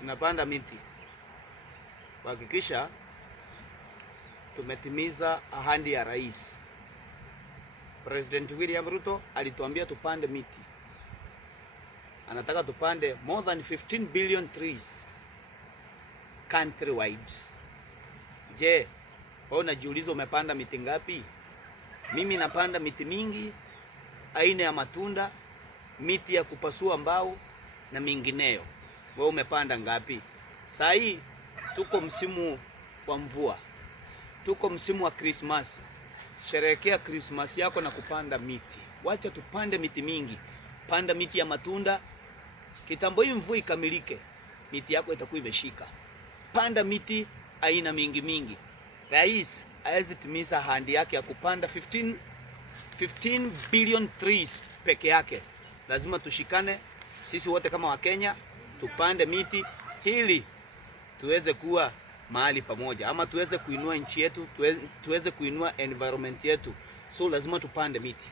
tunapanda miti kuhakikisha tumetimiza ahadi ya Rais. President William Ruto alituambia tupande miti. Anataka tupande more than 15 billion trees countrywide. Je, wewe unajiuliza umepanda miti ngapi? Mimi napanda miti mingi, aina ya matunda, miti ya kupasua mbao na mingineyo. Wewe umepanda ngapi? Saa hii tuko msimu wa mvua. Tuko msimu wa Christmas. Sherehekea Christmas yako na kupanda miti. Wacha tupande miti mingi. Panda miti ya matunda. Kitambo hii mvua ikamilike, miti yako itakuwa imeshika. Panda miti aina mingi. Rais hawezi timiza ahadi yake ya kupanda 15 billion trees peke yake. Lazima tushikane sisi wote kama Wakenya, tupande miti ili tuweze kuwa mahali pamoja, ama tuweze kuinua nchi yetu, tuweze kuinua environment yetu. So lazima tupande miti.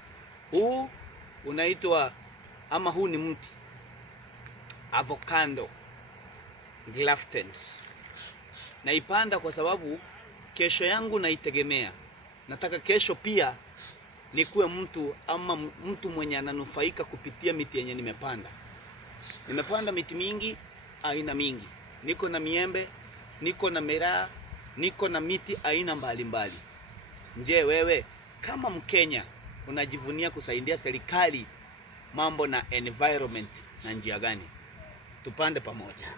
Huu unaitwa ama huu ni mti avocado grafted. Naipanda kwa sababu kesho yangu naitegemea. Nataka kesho pia nikuwe mtu mwenye ananufaika kupitia miti yenye nimepanda. Nimepanda miti mingi, aina mingi. Niko na miembe, niko na miraa, niko na miti aina mbalimbali. Je, wewe kama Mkenya unajivunia kusaidia serikali mambo na environment na njia gani? Tupande pamoja.